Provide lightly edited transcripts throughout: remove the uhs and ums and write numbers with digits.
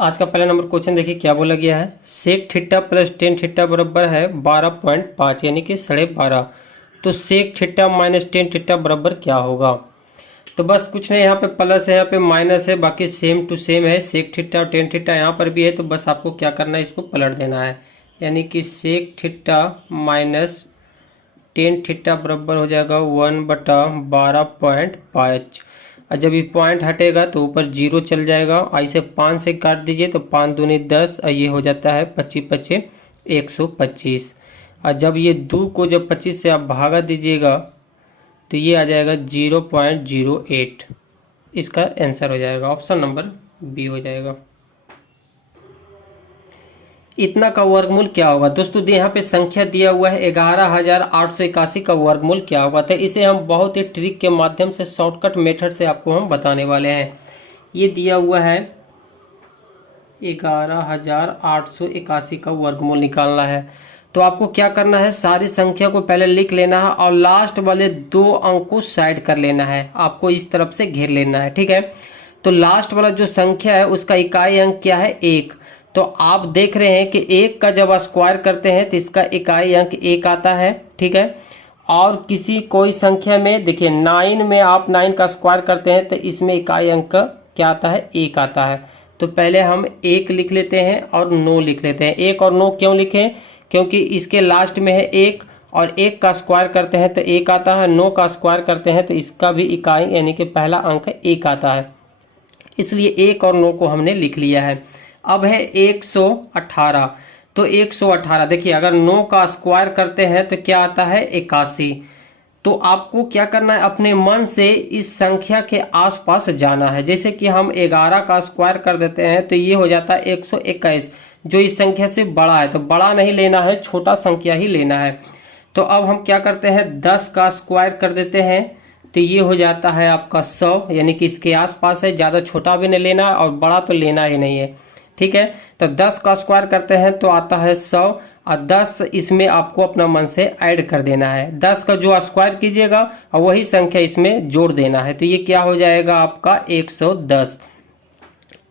आज का पहला नंबर क्वेश्चन देखिए क्या बोला गया है। Sec theta plus tan theta बराबर है 12.5 यानी कि 12.5। तो sec theta minus tan theta बराबर क्या होगा। तो बस कुछ नहीं, यहाँ पे प्लस है, यहाँ पे माइनस है, बाकी सेम टू सेम है। सेक थीटा और टेन थीटा यहाँ पर भी है, तो बस आपको क्या करना है, इसको पलट देना है। यानी कि sec theta minus tan theta बराबर हो जाएगा 1/12.5। और जब ये पॉइंट हटेगा तो ऊपर जीरो चल जाएगा। ऐसे 5 से काट दीजिए तो 5 दूनी 10 और ये हो जाता है 25 25 125। और जब ये 2 को जब 25 से आप भागा दीजिएगा तो ये आ जाएगा 0.08। इसका आंसर हो जाएगा ऑप्शन नंबर बी हो जाएगा। इतना का वर्गमूल क्या होगा दोस्तों। यहाँ पे संख्या दिया हुआ है 11,881 का वर्गमूल क्या होगा। तो इसे हम बहुत ही ट्रिक के माध्यम से शॉर्टकट मेथड से आपको हम बताने वाले हैं। ये दिया हुआ है 11,881 का वर्गमूल निकालना है। तो आपको क्या करना है, सारी संख्या को पहले लिख लेना है और लास्ट वाले 2 अंक को साइड कर लेना है। आपको इस तरफ से घेर लेना है, ठीक है। तो लास्ट वाला जो संख्या है उसका इकाई अंक क्या है, 1। तो आप देख रहे हैं कि 1 का जब स्क्वायर करते हैं तो इसका इकाई अंक 1 आता है, ठीक है। और किसी कोई संख्या में देखिए 9 में आप 9 का स्क्वायर करते हैं तो इसमें इकाई अंक क्या आता है, 1 आता है। तो पहले हम 1 लिख लेते हैं और 9 लिख लेते हैं। 1 और 9 क्यों लिखें, क्योंकि इसके लास्ट में है 1 और 1 का स्क्वायर करते हैं तो 1 आता है, 9 का स्क्वायर करते हैं तो इसका भी इकाई यानी कि पहला अंक 1 आता है। इसलिए 1 और 9 को हमने लिख लिया है। अब है 118। तो 118 देखिए अगर 9 का स्क्वायर करते हैं तो क्या आता है, 81। तो आपको क्या करना है, अपने मन से इस संख्या के आसपास जाना है। जैसे कि हम 11 का स्क्वायर कर देते हैं तो ये हो जाता है 121, जो इस संख्या से बड़ा है। तो बड़ा नहीं लेना है, छोटा संख्या ही लेना है। तो अब हम क्या करते हैं, 10 का स्क्वायर कर देते हैं तो ये हो जाता है आपका 100, यानी कि इसके आसपास है। ज़्यादा छोटा भी नहीं लेना और बड़ा तो लेना ही नहीं है, ठीक है। तो 10 का स्क्वायर करते हैं तो आता है 100 और 10 इसमें आपको अपना मन से ऐड कर देना है। 10 का जो स्क्वायर कीजिएगा और वही संख्या इसमें जोड़ देना है। तो ये क्या हो जाएगा आपका 110।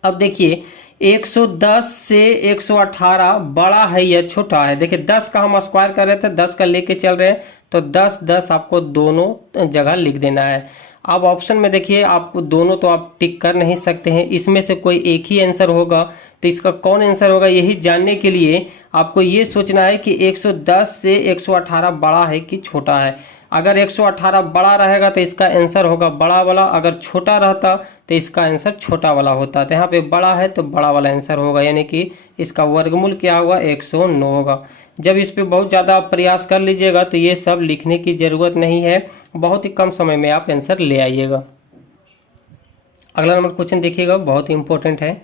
अब देखिए 110 से 118 बड़ा है या छोटा है। देखिए 10 का हम स्क्वायर कर रहे थे, 10 का लेके चल रहे हैं तो 10 10 आपको दोनों जगह लिख देना है। अब ऑप्शन में देखिए आपको दोनों तो आप टिक कर नहीं सकते हैं, इसमें से कोई एक ही आंसर होगा। तो इसका कौन आंसर होगा, यही जानने के लिए आपको ये सोचना है कि 110 से 118 बड़ा है कि छोटा है। अगर 118 बड़ा रहेगा तो इसका आंसर होगा बड़ा वाला, अगर छोटा रहता तो इसका आंसर छोटा वाला होता। तो यहाँ पे बड़ा है तो बड़ा वाला आंसर होगा, यानी कि इसका वर्गमूल क्या हुआ, 109 होगा। जब इस पे बहुत ज़्यादा प्रयास कर लीजिएगा तो ये सब लिखने की ज़रूरत नहीं है, बहुत ही कम समय में आप आंसर ले आइएगा। अगला नंबर क्वेश्चन देखिएगा, बहुत ही इंपॉर्टेंट है।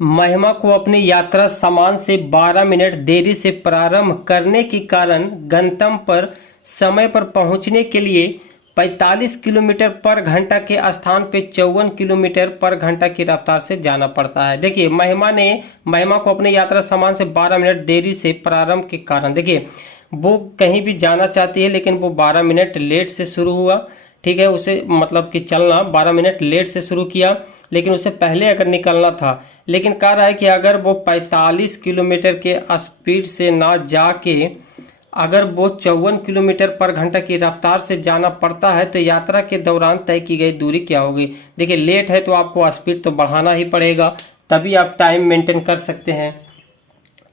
महिमा को अपनी यात्रा सामान से 12 मिनट देरी से प्रारंभ करने के कारण गंतव्य पर समय पर पहुंचने के लिए 45 किलोमीटर पर घंटा के स्थान पे 54 किलोमीटर पर घंटा की रफ्तार से जाना पड़ता है। देखिए महिमा को अपनी यात्रा सामान से 12 मिनट देरी से प्रारंभ के कारण, देखिए वो कहीं भी जाना चाहती है लेकिन वो 12 मिनट लेट से शुरू हुआ, ठीक है। उसे मतलब कि चलना 12 मिनट लेट से शुरू किया, लेकिन उसे पहले अगर निकलना था। लेकिन कह रहा है कि अगर वो 45 किलोमीटर के स्पीड से ना जाके अगर वो 54 किलोमीटर पर घंटा की रफ्तार से जाना पड़ता है तो यात्रा के दौरान तय की गई दूरी क्या होगी। देखिए लेट है तो आपको स्पीड तो बढ़ाना ही पड़ेगा, तभी आप टाइम मेंटेन कर सकते हैं।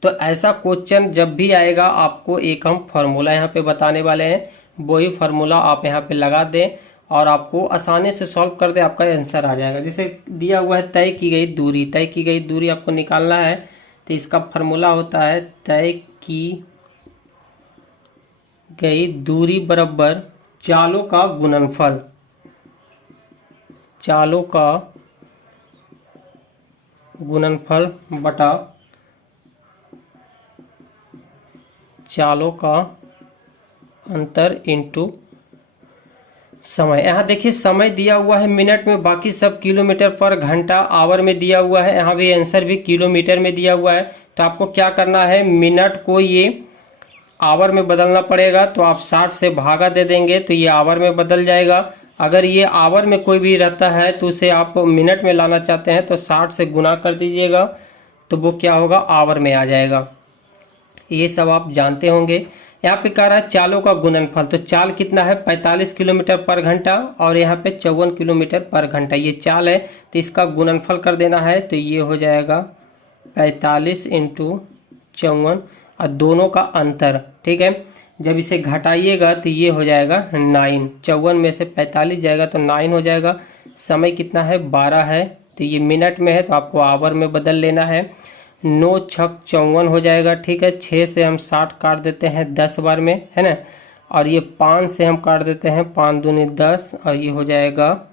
तो ऐसा क्वेश्चन जब भी आएगा आपको एक हम फार्मूला यहाँ पे बताने वाले हैं, वही फार्मूला आप यहाँ पे लगा दें और आपको आसानी से सॉल्व कर दे, आपका आंसर आ जाएगा। जैसे दिया हुआ है तय की गई दूरी, तय की गई दूरी आपको निकालना है तो इसका फार्मूला होता है तय की गई दूरी बराबर चालों का गुणनफल, चालों का गुणनफल बटा चालों का अंतर इनटू समय। यहाँ देखिए समय दिया हुआ है मिनट में, बाकी सब किलोमीटर पर घंटा आवर में दिया हुआ है। यहाँ भी आंसर भी किलोमीटर में दिया हुआ है। तो आपको क्या करना है, मिनट को ये आवर में बदलना पड़ेगा। तो आप 60 से भागा दे देंगे तो ये आवर में बदल जाएगा। अगर ये आवर में कोई भी रहता है तो उसे आप मिनट में लाना चाहते हैं तो 60 से गुना कर दीजिएगा तो वो क्या होगा, आवर में आ जाएगा। ये सब आप जानते होंगे। यहाँ पे कह रहा है चालों का गुणनफल, तो चाल कितना है 45 किलोमीटर पर घंटा और यहाँ पे 54 किलोमीटर पर घंटा, ये चाल है। तो इसका गुणनफल कर देना है, तो ये हो जाएगा 45 इंटू 54 और दोनों का अंतर, ठीक है। जब इसे घटाइएगा तो ये हो जाएगा 9, 54 में से 45 जाएगा तो 9 हो जाएगा। समय कितना है 12 है, तो ये मिनट में है तो आपको आवर में बदल लेना है। 9 छक 54 हो जाएगा, ठीक है। 6 से हम 60 काट देते हैं 10 बार में, है ना। और ये 5 से हम काट देते हैं 5 दूनी 10 और ये हो जाएगा,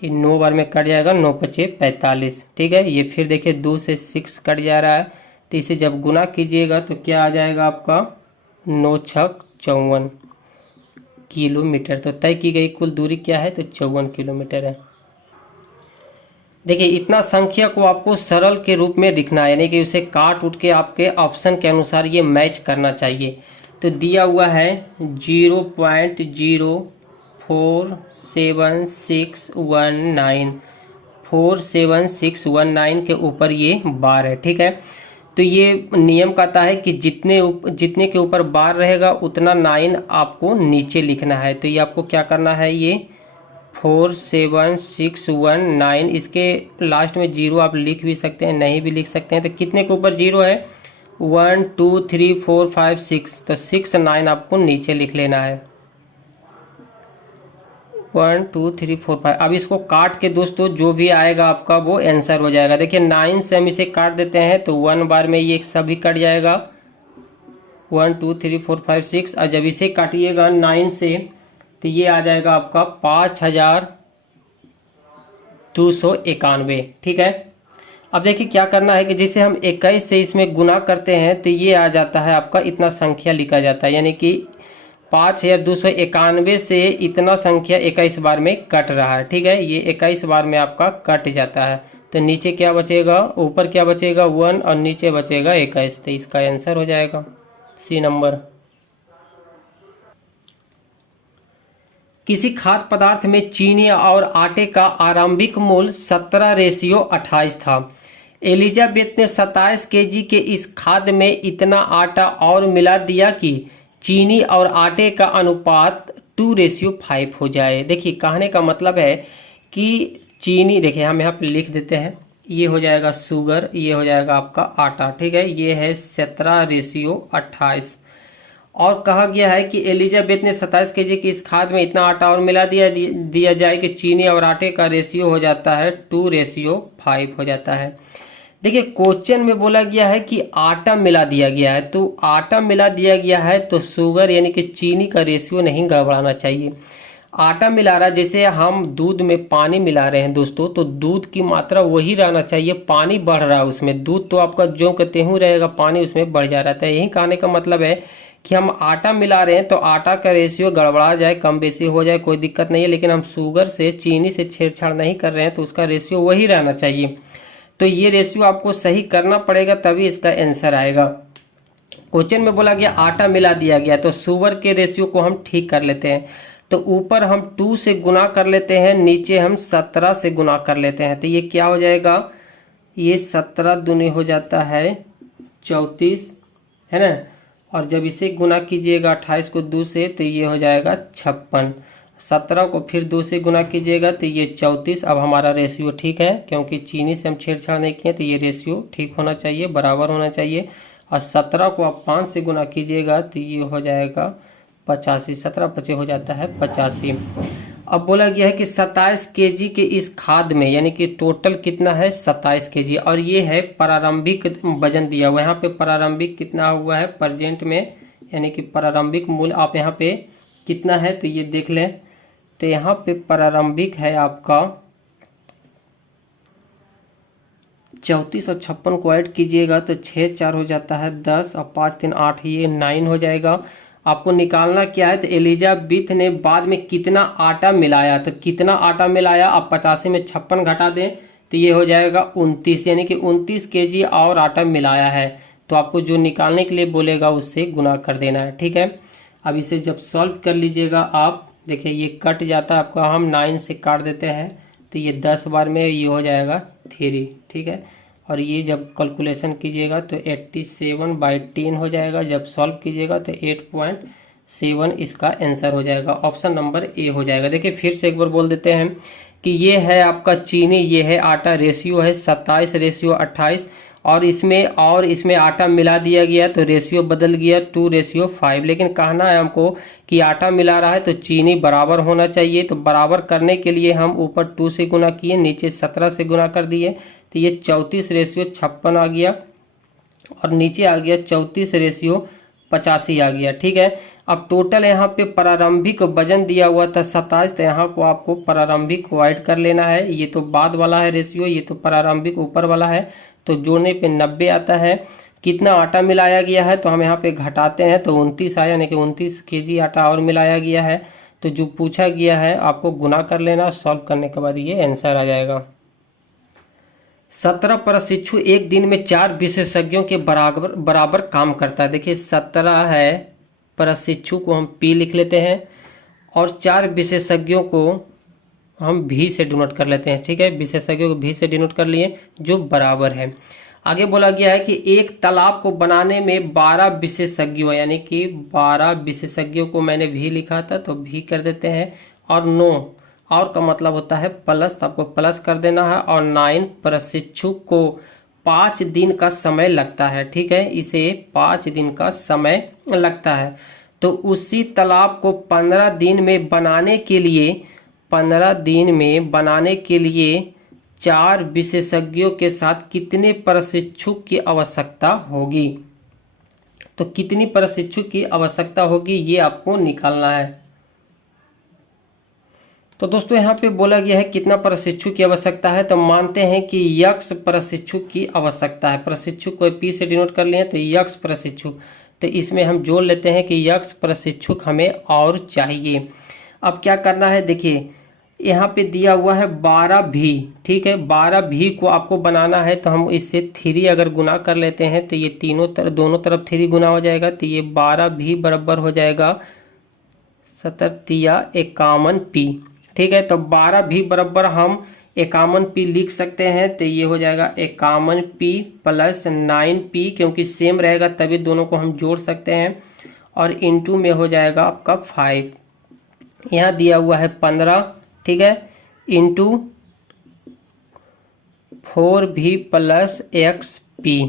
ये 9 बार में कट जाएगा, 9 पचे 45, ठीक है। ये फिर देखिए 2 से 6 कट जा रहा है, तो इसे जब गुना कीजिएगा तो क्या आ जाएगा आपका 9 छक 54 किलोमीटर। तो तय की गई कुल दूरी क्या है, तो 54 किलोमीटर है। देखिए इतना संख्या को आपको सरल के रूप में लिखना है, यानी कि उसे काट उठ के आपके ऑप्शन के अनुसार ये मैच करना चाहिए। तो दिया हुआ है 0.04761947619 के ऊपर ये बार है, ठीक है। तो ये नियम कहता है कि जितने के ऊपर बार रहेगा उतना 9 आपको नीचे लिखना है। तो ये आपको क्या करना है, ये 47619, इसके लास्ट में 0 आप लिख भी सकते हैं, नहीं भी लिख सकते हैं। तो कितने के ऊपर 0 है, 1 2 3 4 5 6, तो 6 9 आपको नीचे लिख लेना है। 1 2 3 4 5। अब इसको काट के दोस्तों जो भी आएगा आपका वो आंसर हो जाएगा। देखिए 9 से हम इसे काट देते हैं तो 1 बार में ये सभी कट जाएगा, 1 2 3 4 5 6। और जब इसे काटिएगा 9 से तो ये आ जाएगा आपका 5291, ठीक है। अब देखिए क्या करना है कि जिसे हम 21 से इसमें गुना करते हैं तो ये आ जाता है आपका, इतना संख्या लिखा जाता है, यानी कि 5291 से इतना संख्या 21 बार में कट रहा है, ठीक है। ये 21 बार में आपका कट जाता है। तो नीचे क्या बचेगा, ऊपर क्या बचेगा 1 और नीचे बचेगा 21, तो इसका आंसर हो जाएगा सी नंबर। किसी खाद्य पदार्थ में चीनी और आटे का आरंभिक मूल्य 17:28 था। एलिजाबेथ ने 27 केजी के इस खाद्य में इतना आटा और मिला दिया कि चीनी और आटे का अनुपात 2:5 हो जाए। देखिए कहने का मतलब है कि चीनी, देखिए हम यहाँ पे लिख देते हैं, ये हो जाएगा शुगर, ये हो जाएगा आपका आटा, ठीक है। ये है 17:28 और कहा गया है कि एलिजाबेथ ने 27 केजी की इस खाद में इतना आटा और मिला दिया जाए कि चीनी और आटे का रेशियो हो जाता है 2:5 हो जाता है। देखिए क्वेश्चन में बोला गया है कि आटा मिला दिया गया है, तो आटा मिला दिया गया है तो शुगर यानी कि चीनी का रेशियो नहीं गड़बड़ाना चाहिए। आटा मिला रहा, जैसे हम दूध में पानी मिला रहे हैं दोस्तों, तो दूध की मात्रा वही रहना चाहिए, पानी बढ़ रहा है उसमें, दूध तो आपका जो कहते हुए रहेगा, पानी उसमें बढ़ जा रहा था। यही कहने का मतलब है कि हम आटा मिला रहे हैं तो आटा का रेशियो गड़बड़ा जाए, कम बेसी हो जाए, कोई दिक्कत नहीं है, लेकिन हम शुगर से चीनी से छेड़छाड़ नहीं कर रहे हैं तो उसका रेशियो वही रहना चाहिए। तो ये रेशियो आपको सही करना पड़ेगा तभी इसका आंसर आएगा। क्वेश्चन में बोला गया आटा मिला दिया गया, तो शुगर के रेशियो को हम ठीक कर लेते हैं। तो ऊपर हम 2 से गुना कर लेते हैं, नीचे हम 17 से गुना कर लेते हैं, तो ये क्या हो जाएगा, ये 17 दूनी हो जाता है 34, है ना। और जब इसे गुना कीजिएगा 28 को 2 से तो ये हो जाएगा 56, 17 को फिर 2 से गुना कीजिएगा तो ये 34। अब हमारा रेशियो ठीक है, क्योंकि चीनी से हम छेड़छाड़ नहीं किए, तो ये रेशियो ठीक होना चाहिए, बराबर होना चाहिए। और 17 को आप 5 से गुना कीजिएगा तो ये हो जाएगा 85, 17 पचे हो जाता है 85। अब बोला गया है कि 27 केजी के इस खाद में, यानी कि टोटल कितना है 27 केजी, और ये है प्रारंभिक वजन दिया हुआ है। यहाँ पे प्रारंभिक कितना हुआ है प्रेजेंट में, यानी कि प्रारंभिक मूल्य आप यहाँ पे कितना है तो ये देख लें। तो यहाँ पे प्रारंभिक है आपका 34 और 56 को ऐड कीजिएगा तो 6 4 हो जाता है 10 और 5 3 8, ये 9 हो जाएगा। आपको निकालना क्या है, तो एलिजाबेथ ने बाद में कितना आटा मिलाया, तो कितना आटा मिलाया, आप 85 में 56 घटा दें तो ये हो जाएगा 29, यानी कि 29 केजी और आटा मिलाया है। तो आपको जो निकालने के लिए बोलेगा उससे गुना कर देना है, ठीक है। अब इसे जब सॉल्व कर लीजिएगा आप, देखिए ये कट जाता है आपका, हम 9 से काट देते हैं तो ये 10 बार में ये हो जाएगा 3, ठीक है। और ये जब कैलकुलेशन कीजिएगा तो 87/10 हो जाएगा। जब सॉल्व कीजिएगा तो 8.7 इसका आंसर हो जाएगा। ऑप्शन नंबर ए हो जाएगा। देखिए फिर से एक बार बोल देते हैं कि ये है आपका चीनी, ये है आटा, रेशियो है 27/28 और इसमें आटा मिला दिया गया तो रेशियो बदल गया 2/5। लेकिन कहना है हमको कि आटा मिला रहा है तो चीनी बराबर होना चाहिए। तो बराबर करने के लिए हम ऊपर 2 से गुना किए, नीचे 17 से गुना कर दिए, तो ये 34/56 आ गया और नीचे आ गया 34/85 आ गया। ठीक है, अब टोटल यहाँ पे प्रारंभिक वजन दिया हुआ था 27, तो यहाँ को आपको प्रारंभिक को ऐड कर लेना है। ये तो बाद वाला है रेशियो, ये तो प्रारंभिक ऊपर वाला है, तो जोड़ने पे 90 आता है। कितना आटा मिलाया गया है तो हम यहाँ पे घटाते हैं तो 29 आया, यानी कि 29 kg आटा और मिलाया गया है। तो जो पूछा गया है आपको गुना कर लेना, सॉल्व करने के बाद ये आंसर आ जाएगा। 17 प्रशिक्षु एक दिन में 4 विशेषज्ञों के बराबर काम करता है। देखिए 17 है प्रशिक्षु को हम P लिख लेते हैं और 4 विशेषज्ञों को हम V से डिनोट कर लेते हैं। ठीक है, विशेषज्ञों को V से डिनोट कर लिए जो बराबर है। आगे बोला गया है कि एक तालाब को बनाने में 12 विशेषज्ञों, यानी कि 12 विशेषज्ञों को मैंने V लिखा था तो V कर देते हैं, और 9 और का मतलब होता है प्लस, तो आपको प्लस कर देना है, और 9 प्रशिक्षु को 5 दिन का समय लगता है। ठीक है, इसे 5 दिन का समय लगता है। तो उसी तालाब को 15 दिन में बनाने के लिए 4 विशेषज्ञों के साथ कितने प्रशिक्षु की आवश्यकता होगी। तो कितनी प्रशिक्षु की आवश्यकता होगी ये आपको निकालना है। तो दोस्तों यहाँ पे बोला गया है कितना प्रशिक्षु की आवश्यकता है, तो मानते हैं कि यक्ष प्रशिक्षु की आवश्यकता है। प्रशिक्षु को P से डिनोट कर लिए तो यक्ष प्रशिक्षु, तो इसमें हम जोड़ लेते हैं कि यक्ष प्रशिक्षु हमें और चाहिए। अब क्या करना है, देखिए यहाँ पे दिया हुआ है 12 भी। ठीक है, 12 भी को आपको बनाना है तो हम इससे 3 अगर गुना कर लेते हैं तो ये दोनों तरफ 3 गुना हो जाएगा, तो ये 12 भी बराबर हो जाएगा 51P। ठीक है, तो 12 भी बराबर हम 51P लिख सकते हैं, तो ये हो जाएगा 51P प्लस 9P, क्योंकि सेम रहेगा तभी दोनों को हम जोड़ सकते हैं, और इनटू में हो जाएगा आपका 5। यहाँ दिया हुआ है 15, ठीक है, इंटू 4V प्लस XP।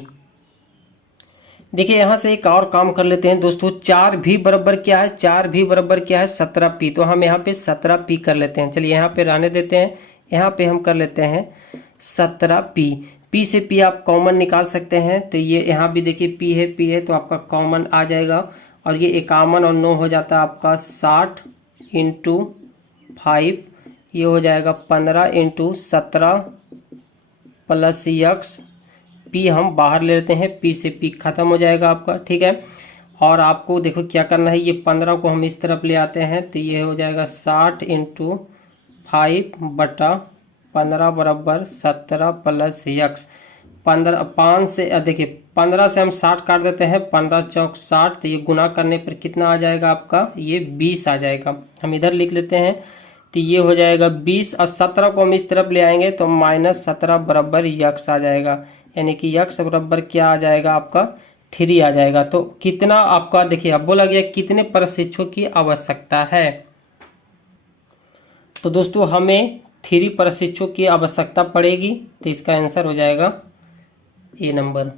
देखिए यहाँ से एक और काम कर लेते हैं दोस्तों, 4V बराबर क्या है, 4V बराबर क्या है 17P, तो हम यहाँ पे 17P कर लेते हैं। चलिए यहाँ पे रहने देते हैं, यहाँ पे हम कर लेते हैं 17P। P से P आप कॉमन निकाल सकते हैं, तो ये यहाँ भी देखिए P है तो आपका कॉमन आ जाएगा, और ये 51 और 9 हो जाता है आपका 60 इंटू 5, ये हो जाएगा 15 इंटू 17 प्लस यक्स। P हम बाहर ले लेते हैं, P से P खत्म हो जाएगा आपका। ठीक है, और आपको देखो क्या करना है, ये 15 को हम इस तरफ ले आते हैं तो ये हो जाएगा 60 इंटू 5/15 बराबर 17 प्लस यक्स। 5 से देखिए 15 से हम 60 काट देते हैं, 15 चौक 60, तो ये गुना करने पर कितना आ जाएगा आपका, ये 20 आ जाएगा। हम इधर लिख लेते हैं, तो ये हो जाएगा 20, और 17 को हम इस तरफ ले आएंगे तो -17 बराबर यक्स आ जाएगा, यानी कि यक्स बराबर क्या आ जाएगा आपका 3 आ जाएगा। तो कितना आपका देखिए अब बोला गया कितने प्रशिक्षुओं की आवश्यकता है, तो दोस्तों हमें 3 प्रशिक्षुओं की आवश्यकता पड़ेगी, तो इसका आंसर हो जाएगा A नंबर।